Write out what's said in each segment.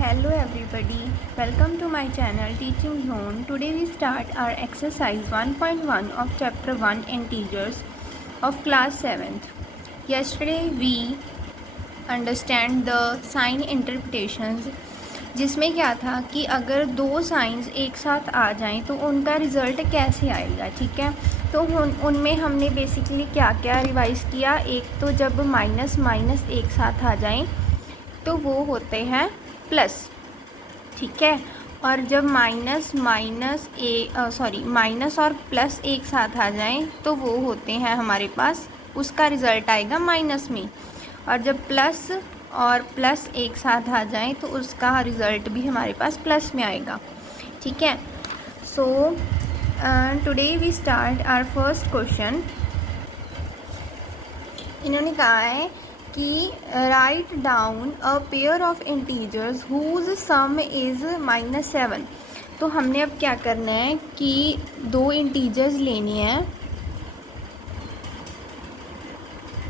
Hello everybody, welcome to my channel Teaching Zone. Today we start our exercise 1.1 of chapter 1 integers of class 7th. Yesterday we understand the sign interpretations, जिसमें क्या था कि अगर दो science एक साथ आ जाएं तो उनका रिज़ल्ट कैसे आएगा। ठीक है, तो उनमें हमने बेसिकली क्या क्या रिवाइज़ किया। एक तो जब माइनस माइनस एक साथ आ जाएं तो वो होते हैं प्लस, ठीक है, और जब माइनस और प्लस एक साथ आ जाएं तो वो होते हैं हमारे पास, उसका रिज़ल्ट आएगा माइनस में, और जब प्लस और प्लस एक साथ आ जाएं तो उसका रिज़ल्ट भी हमारे पास प्लस में आएगा। ठीक है, so today we start our first question. इन्होंने कहा है कि write down a pair of integers whose sum is -7। तो हमने अब क्या करना है कि दो इंटीजर्स लेने हैं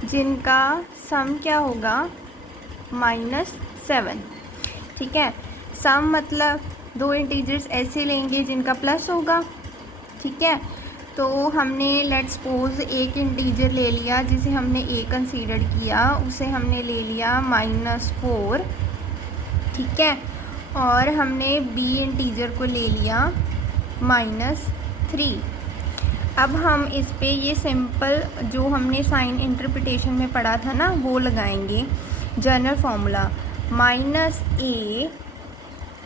जिनका सम क्या होगा, -7। ठीक है, सम मतलब दो इंटीजर्स ऐसे लेंगे जिनका प्लस होगा। ठीक है, तो हमने लेट्स सपोज एक इंटीजर ले लिया जिसे हमने ए कंसीडर किया, उसे हमने ले लिया -4। ठीक है, और हमने बी इंटीजर को ले लिया -3। अब हम इस पे ये सिंपल जो हमने साइन इंटरप्रिटेशन में पढ़ा था ना वो लगाएंगे, जनरल फार्मूला -a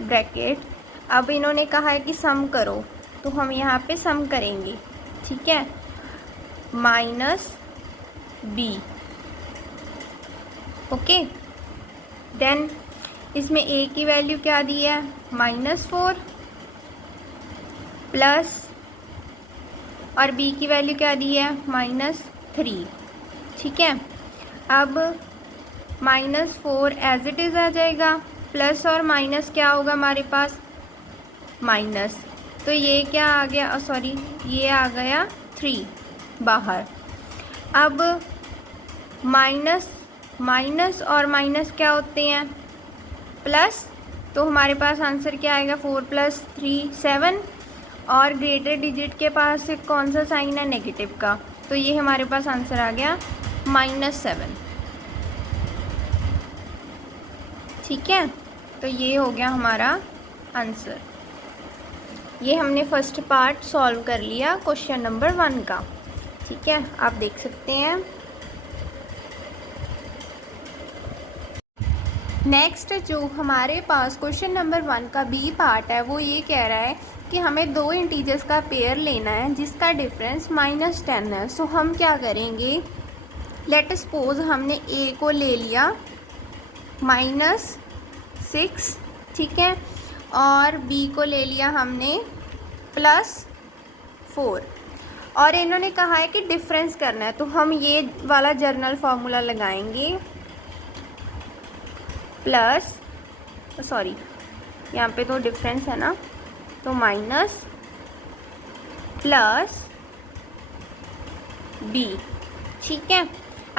ब्रैकेट। अब इन्होंने कहा है कि सम करो, तो हम यहाँ पे सम करेंगे। ठीक है, -b, ओके। देन इसमें a की वैल्यू क्या दी है, -4 प्लस, और b की वैल्यू क्या दी है, -3। ठीक है, अब -4 एज इट इज़ आ जाएगा, प्लस और माइनस क्या होगा हमारे पास, माइनस, तो ये क्या आ गया, सॉरी ये आ गया 3 बाहर। अब माइनस और माइनस क्या होते हैं, प्लस, तो हमारे पास आंसर क्या आएगा, 4 + 3 7, और ग्रेटर डिजिट के पास कौन सा साइन है, नेगेटिव का, तो ये हमारे पास आंसर आ गया -7। ठीक है, तो ये हो गया हमारा आंसर। ये हमने फर्स्ट पार्ट सॉल्व कर लिया क्वेश्चन नंबर 1 का। ठीक है, आप देख सकते हैं। नेक्स्ट जो हमारे पास क्वेश्चन नंबर 1 का बी पार्ट है वो ये कह रहा है कि हमें दो इंटीजर्स का पेयर लेना है जिसका डिफरेंस -10 है। सो हम क्या करेंगे, लेट सपोज हमने ए को ले लिया -6, ठीक है, और बी को ले लिया हमने +4, और इन्होंने कहा है कि डिफरेंस करना है, तो हम ये वाला जर्नल फार्मूला लगाएंगे, प्लस, सॉरी यहाँ पे तो डिफरेंस है ना, तो माइनस प्लस बी। ठीक है,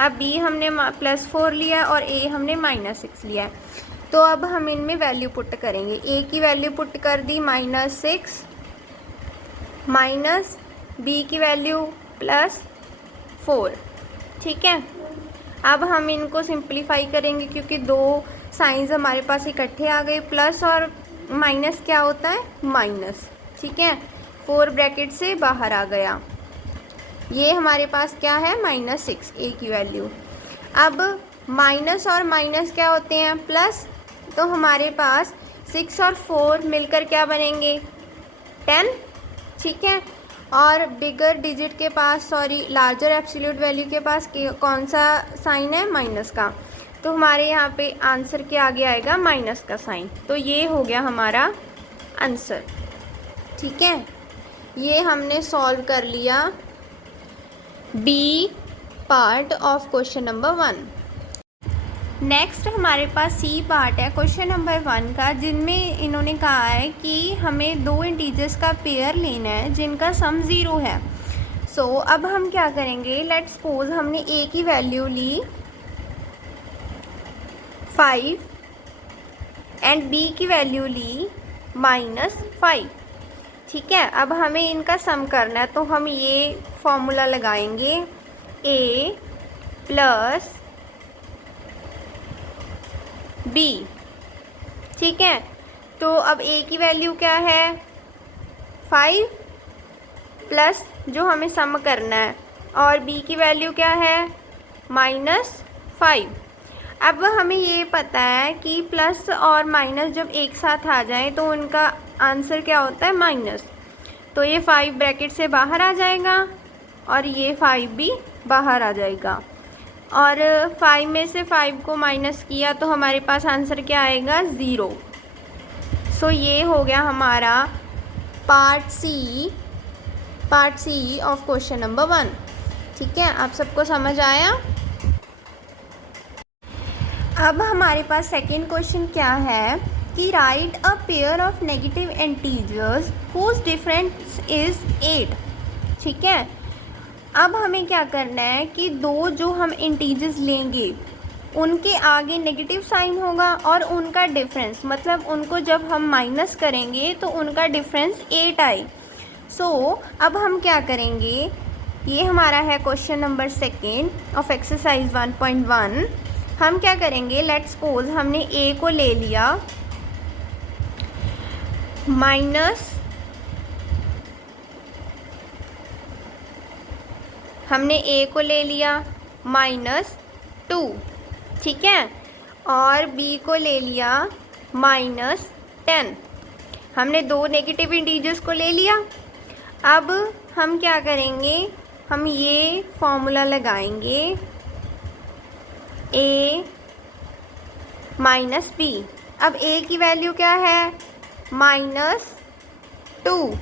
अब बी हमने +4 लिया और ए हमने -6 लिया है, तो अब हम इनमें वैल्यू पुट करेंगे। ए की वैल्यू पुट कर दी -6, माइनस बी की वैल्यू +4। ठीक है, अब हम इनको सिंप्लीफाई करेंगे क्योंकि दो साइंस हमारे पास इकट्ठे आ गए, प्लस और माइनस क्या होता है, माइनस। ठीक है, 4 ब्रैकेट से बाहर आ गया, ये हमारे पास क्या है, -6 ए की वैल्यू। अब माइनस और माइनस क्या होते हैं, प्लस, तो हमारे पास 6 और 4 मिलकर क्या बनेंगे, 10। ठीक है, और बिगर डिजिट के पास, सॉरी लार्जर एब्सोल्यूट वैल्यू के पास कौन सा साइन है, माइनस का, तो हमारे यहाँ पे आंसर के आगे आएगा माइनस का साइन, तो ये हो गया हमारा आंसर। ठीक है, ये हमने सॉल्व कर लिया B part of question number 1। Next हमारे पास सी पार्ट है क्वेश्चन नंबर 1 का, जिनमें इन्होंने कहा है कि हमें दो इंटीजर्स का पेयर लेना है जिनका सम 0 है। सो अब हम क्या करेंगे, लेट्स सपोज हमने ए की वैल्यू ली 5 एंड बी की वैल्यू ली -5। ठीक है, अब हमें इनका सम करना है, तो हम ये फॉर्मूला लगाएंगे a प्लस b। ठीक है, तो अब a की वैल्यू क्या है 5 प्लस जो हमें सम करना है, और b की वैल्यू क्या है -5। अब हमें ये पता है कि प्लस और माइनस जब एक साथ आ जाए तो उनका आंसर क्या होता है माइनस। तो ये 5 ब्रैकेट से बाहर आ जाएगा और ये 5 भी बाहर आ जाएगा, और 5 में से 5 को माइनस किया तो हमारे पास आंसर क्या आएगा 0। सो ये हो गया हमारा part C of question number 1। ठीक है, आप सबको समझ आया। अब हमारे पास सेकेंड क्वेश्चन क्या है कि write a pair of negative integers whose difference is 8। ठीक है, अब हमें क्या करना है कि दो जो हम इंटीजर्स लेंगे उनके आगे नेगेटिव साइन होगा और उनका डिफरेंस, मतलब उनको जब हम माइनस करेंगे तो उनका डिफरेंस 8 आए। सो अब हम क्या करेंगे, ये हमारा है question number second of exercise 1.1। हम क्या करेंगे, लेट्स सपोज हमने a को ले लिया -2। ठीक है, और b को ले लिया -10। हमने दो नेगेटिव इंटीजर्स को ले लिया। अब हम क्या करेंगे, हम ये फॉर्मूला लगाएंगे a माइनस b। अब a की वैल्यू क्या है -2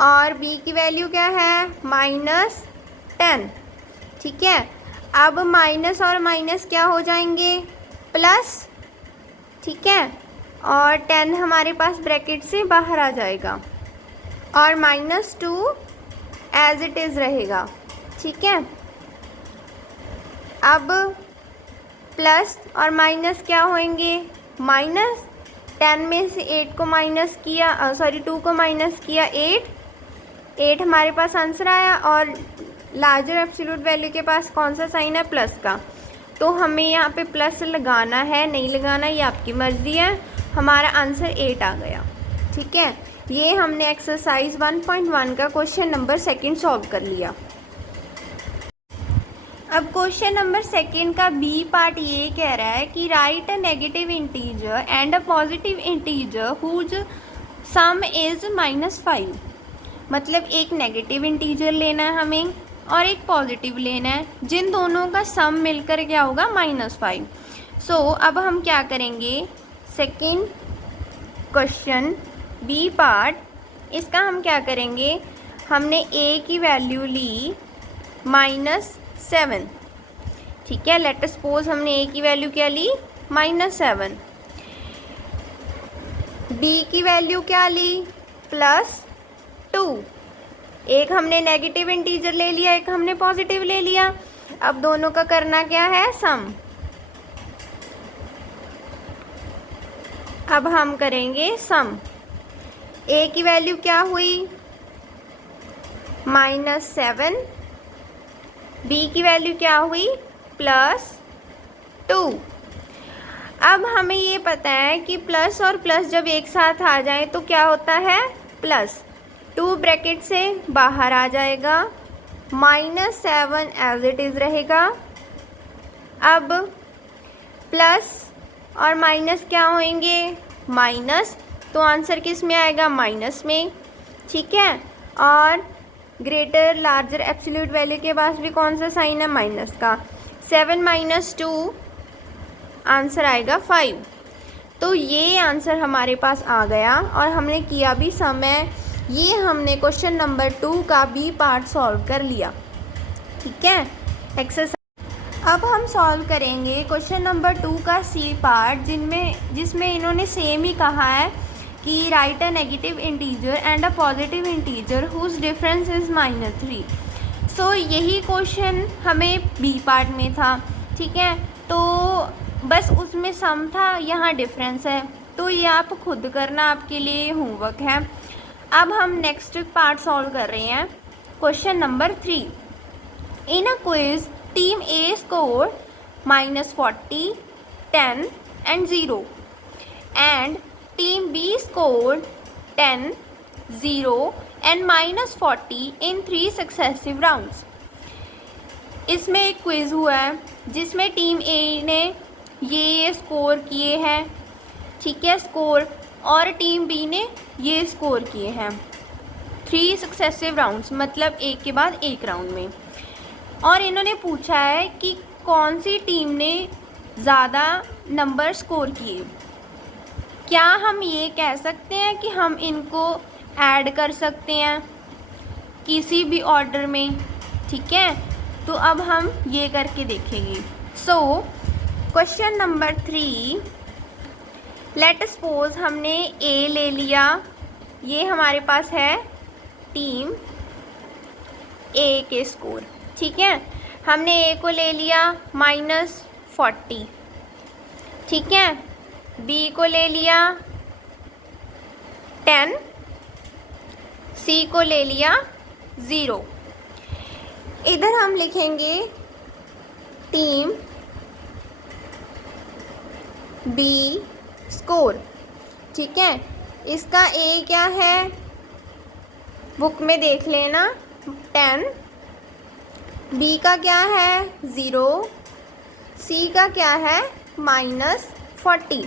और b की वैल्यू क्या है -10। ठीक है, अब माइनस और माइनस क्या हो जाएंगे प्लस। ठीक है, और 10 हमारे पास ब्रैकेट से बाहर आ जाएगा और -2 एज इट इज़ रहेगा। ठीक है, अब प्लस और माइनस क्या होंगे -10 में से 8 को माइनस किया 2 को माइनस किया 8 हमारे पास आंसर आया, और लार्जर एब्सोल्यूट वैल्यू के पास कौन सा साइन है प्लस का, तो हमें यहाँ पे प्लस लगाना है नहीं लगाना ये आपकी मर्ज़ी है। हमारा आंसर 8 आ गया। ठीक है, ये हमने एक्सरसाइज 1.1 का क्वेश्चन नंबर सेकेंड सॉल्व कर लिया। अब क्वेश्चन नंबर सेकेंड का बी पार्ट ये कह रहा है कि write a negative integer and a positive integer whose sum is -5। मतलब एक नेगेटिव इंटीजर लेना है हमें और एक पॉजिटिव लेना है, जिन दोनों का सम मिलकर क्या होगा -5। सो अब हम क्या करेंगे, सेकेंड क्वेश्चन बी पार्ट, इसका हम क्या करेंगे, हमने a की वैल्यू ली -7। ठीक है, लेट अस सपोज हमने a की वैल्यू क्या ली -7, b की वैल्यू क्या ली +2। एक हमने नेगेटिव इंटीजर ले लिया, एक हमने पॉजिटिव ले लिया। अब दोनों का करना क्या है सम। अब हम करेंगे सम। a की वैल्यू क्या हुई -7, b की वैल्यू क्या हुई +2। अब हमें ये पता है कि प्लस और प्लस जब एक साथ आ जाए तो क्या होता है +2 ब्रैकेट से बाहर आ जाएगा, -7 एज इट इज़ रहेगा। अब प्लस और माइनस क्या होंगे माइनस, तो आंसर किस में आएगा माइनस में। ठीक है, और ग्रेटर लार्जर एब्सोल्यूट वैल्यू के पास भी कौन सा साइन है माइनस का। 7 - 2 आंसर आएगा 5। तो ये आंसर हमारे पास आ गया और हमने किया भी समय। ये हमने क्वेश्चन नंबर 2 का बी पार्ट सॉल्व कर लिया। ठीक है, एक्सरसाइज अब हम सॉल्व करेंगे क्वेश्चन नंबर 2 का सी पार्ट, जिसमें इन्होंने सेम ही कहा है कि write a negative integer and a positive integer whose difference is -3। So यही क्वेश्चन हमें बी पार्ट में था। ठीक है, तो बस उसमें सम था, यहाँ डिफरेंस है। तो ये आप खुद करना, आपके लिए होमवर्क है। अब हम नेक्स्ट पार्ट सॉल्व कर रहे हैं। Question number 3। In a quiz team A score -40, 10 and 0 and team B scored 10, 0 and -40 in 3 successive rounds। इसमें एक क्विज हुआ है जिसमें टीम ए ने ये स्कोर किए हैं, ठीक है, स्कोर, और टीम बी ने ये स्कोर किए हैं 3 सक्सेसिव राउंड्स, मतलब एक के बाद एक राउंड में। और इन्होंने पूछा है कि कौन सी टीम ने ज़्यादा नंबर स्कोर किए। क्या हम ये कह सकते हैं कि हम इनको ऐड कर सकते हैं किसी भी ऑर्डर में, ठीक है? तो अब हम ये करके देखेंगे। So question number 3, let suppose हमने ए ले लिया, ये हमारे पास है टीम ए के स्कोर, ठीक है। हमने ए को ले लिया -40, ठीक है। बी को ले लिया 10, सी को ले लिया 0। इधर हम लिखेंगे टीम बी स्कोर, ठीक है। इसका ए क्या है, बुक में देख लेना 10, बी का क्या है 0, सी का क्या है -40।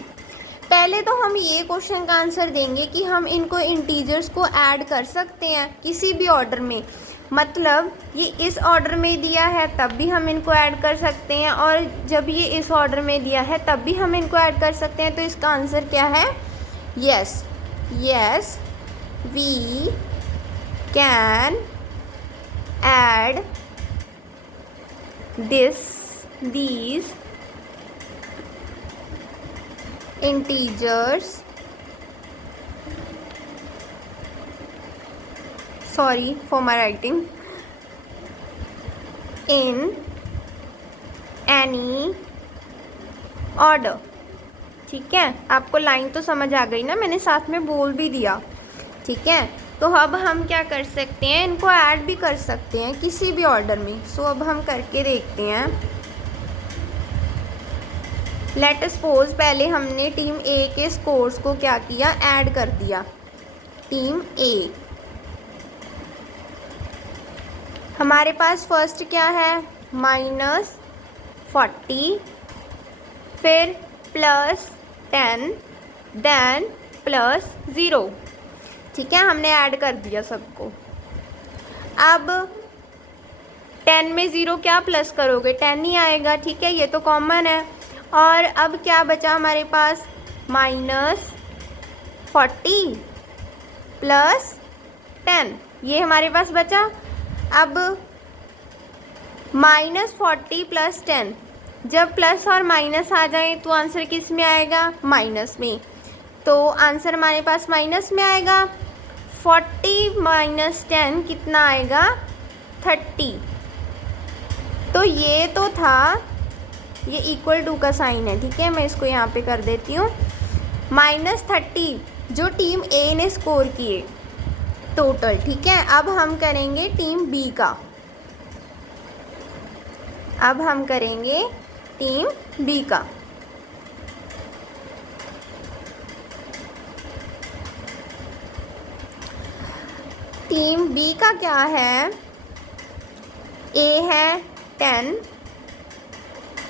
पहले तो हम ये क्वेश्चन का आंसर देंगे कि हम इनको इंटीजर्स को ऐड कर सकते हैं किसी भी ऑर्डर में, मतलब ये इस ऑर्डर में दिया है तब भी हम इनको ऐड कर सकते हैं, और जब ये इस ऑर्डर में दिया है तब भी हम इनको ऐड कर सकते हैं। तो इसका आंसर क्या है, yes, yes we can add these integers, sorry for my writing, in any order, ठीक है। आपको लाइन तो समझ आ गई ना, मैंने साथ में बोल भी दिया, ठीक है। तो अब हम क्या कर सकते हैं, इनको ऐड भी कर सकते हैं किसी भी ऑर्डर में। सो अब हम करके देखते हैं। लेट सपोज पहले हमने टीम ए के स्कोर्स को क्या किया, ऐड कर दिया। टीम ए, हमारे पास फर्स्ट क्या है -40, फिर +10, देन +0, ठीक है। हमने ऐड कर दिया सबको। अब 10 में 0 क्या प्लस करोगे, 10 ही आएगा, ठीक है, ये तो कॉमन है। और अब क्या बचा हमारे पास, -40 +10, ये हमारे पास बचा। अब -40 + 10, जब प्लस और माइनस आ जाए तो आंसर किस में आएगा, माइनस में। तो आंसर हमारे पास माइनस में आएगा। 40 - 10 कितना आएगा, 30। तो ये तो था, ये =2 का साइन है, ठीक है। मैं इसको यहाँ पे कर देती हूँ। -30 जो टीम ए ने स्कोर किए टोटल, ठीक है। अब हम करेंगे टीम बी का, अब हम करेंगे टीम बी का। टीम बी का क्या है, ए है 10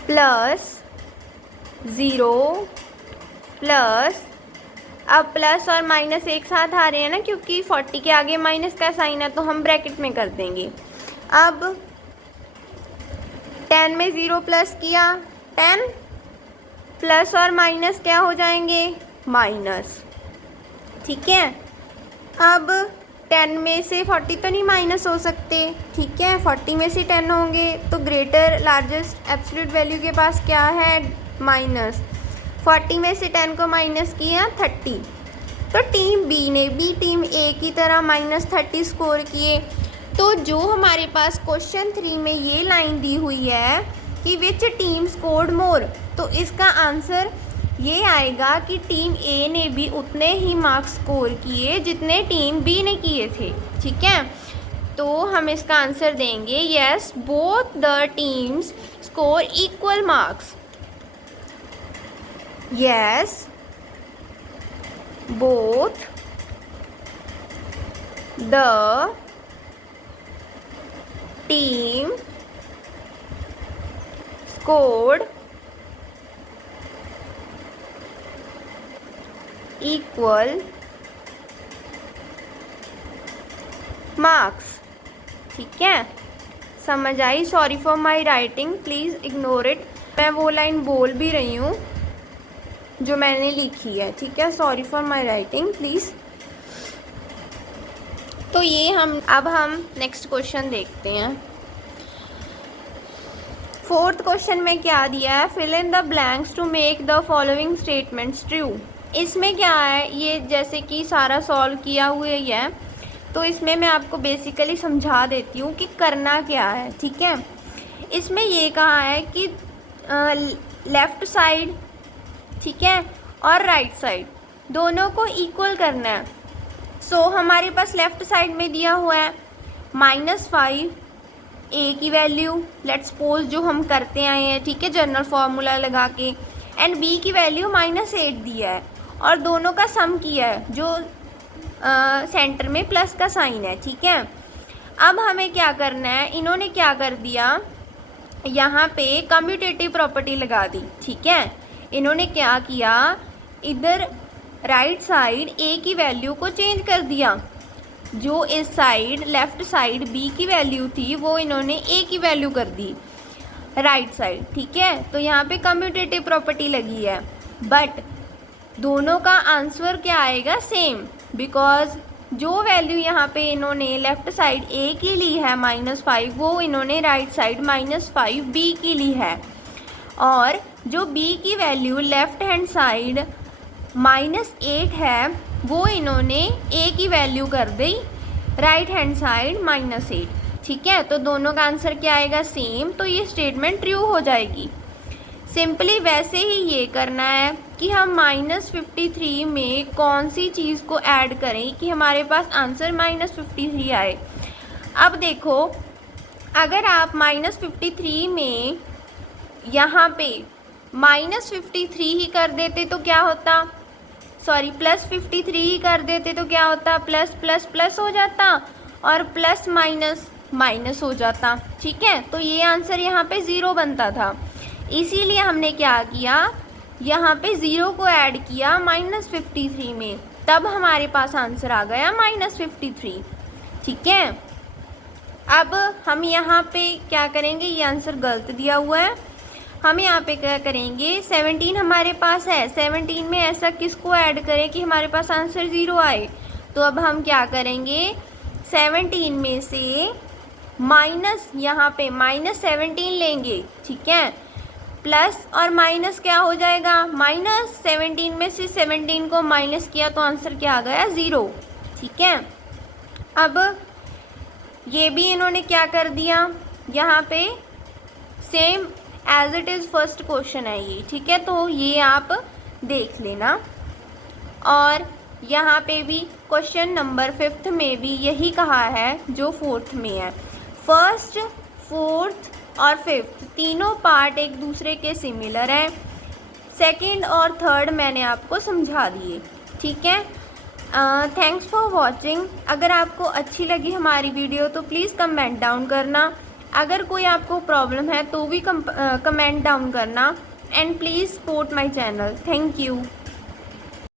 +0 प्लस, अब प्लस और माइनस एक साथ आ रहे हैं ना, क्योंकि 40 के आगे माइनस का साइन है, तो हम ब्रैकेट में कर देंगे। अब 10 में 0 प्लस किया, 10 प्लस और माइनस क्या हो जाएंगे, माइनस, ठीक है। अब 10 में से 40 तो नहीं माइनस हो सकते, ठीक है। 40 में से 10 होंगे तो ग्रेटर लार्जेस्ट एब्सोल्यूट वैल्यू के पास क्या है, माइनस। 40 में से 10 को माइनस किया 30, तो टीम बी ने भी टीम ए की तरह -30 स्कोर किए। तो जो हमारे पास क्वेश्चन 3 में ये लाइन दी हुई है कि विच टीम स्कोर्ड मोर, तो इसका आंसर ये आएगा कि टीम ए ने भी उतने ही मार्क्स स्कोर किए जितने टीम बी ने किए थे। ठीक है, तो हम इसका आंसर देंगे yes both the teams score equal marks. Yes both the team scored equal marks. ठीक है, समझ आई? Sorry for my writing, please ignore it. मैं वो लाइन बोल भी रही हूँ जो मैंने लिखी है। ठीक है, sorry for my writing please. तो ये अब हम नेक्स्ट क्वेश्चन देखते हैं। फोर्थ क्वेश्चन में क्या दिया है, fill in the blanks to make the following statements true. इसमें क्या है, ये जैसे कि सारा सॉल्व किया हुआ ही है, तो इसमें मैं आपको बेसिकली समझा देती हूँ कि करना क्या है। ठीक है, इसमें ये कहा है कि लेफ़्ट साइड, ठीक है, और राइट साइड दोनों को इक्वल करना है। सो हमारे पास लेफ़्ट साइड में दिया हुआ है -5 ए की वैल्यू, लेट्स सपोज जो हम करते आए हैं, ठीक है, जनरल फार्मूला लगा के, एंड बी की वैल्यू -8 दिया है और दोनों का सम किया है जो सेंटर में प्लस का साइन है। ठीक है, अब हमें क्या करना है, इन्होंने क्या कर दिया, यहाँ पे कम्यूटेटिव प्रॉपर्टी लगा दी। ठीक है, इन्होंने क्या किया, इधर राइट साइड ए की वैल्यू को चेंज कर दिया, जो इस साइड लेफ़्ट साइड बी की वैल्यू थी वो इन्होंने ए की वैल्यू कर दी राइट साइड। ठीक है, तो यहाँ पे कम्यूटेटिव प्रॉपर्टी लगी है, बट दोनों का आंसर क्या आएगा, सेम, बिकॉज जो वैल्यू यहाँ पे इन्होंने लेफ़्ट साइड ए की ली है -5, वो इन्होंने राइट साइड -5 बी की ली है, और जो बी की वैल्यू लेफ़्ट हैंड साइड -8 है वो इन्होंने ए की वैल्यू कर दी राइट हैंड साइड -8। ठीक है, तो दोनों का आंसर क्या आएगा, सेम, तो ये स्टेटमेंट ट्रू हो जाएगी। सिंपली वैसे ही ये करना है कि हम -53 में कौन सी चीज़ को ऐड करें कि हमारे पास आंसर -53 आए। अब देखो, अगर आप -53 में यहाँ पे -53 ही कर देते तो क्या होता, सॉरी +53 ही कर देते तो क्या होता, प्लस प्लस प्लस हो जाता और प्लस माइनस माइनस हो जाता। ठीक है, तो ये आंसर यहाँ पे 0 बनता था, इसीलिए हमने क्या किया, यहाँ पे 0 को ऐड किया -53 में, तब हमारे पास आंसर आ गया -53। ठीक है, अब हम यहाँ पे क्या करेंगे, ये आंसर गलत दिया हुआ है, हम यहाँ पे क्या करेंगे, 17 हमारे पास है, 17 में ऐसा किसको ऐड करें कि हमारे पास आंसर 0 आए। तो अब हम क्या करेंगे, 17 में से माइनस, यहाँ पे -17 लेंगे। ठीक है, प्लस और माइनस क्या हो जाएगा, -17 में से 17 को माइनस किया तो आंसर क्या आ गया, 0। ठीक है, अब ये भी इन्होंने क्या कर दिया, यहाँ पे same as it is first question है ये। ठीक है, तो ये आप देख लेना, और यहाँ पे भी क्वेश्चन नंबर 5 में भी यही कहा है जो 4th में है। फर्स्ट, 4th और 5th तीनों पार्ट एक दूसरे के सिमिलर हैं, 2nd और 3rd मैंने आपको समझा दिए। ठीक है, थैंक्स फॉर वॉचिंग। अगर आपको अच्छी लगी हमारी वीडियो तो प्लीज़ कमेंट डाउन करना, अगर कोई आपको प्रॉब्लम है तो भी कमेंट डाउन करना, and please support my channel. Thank you.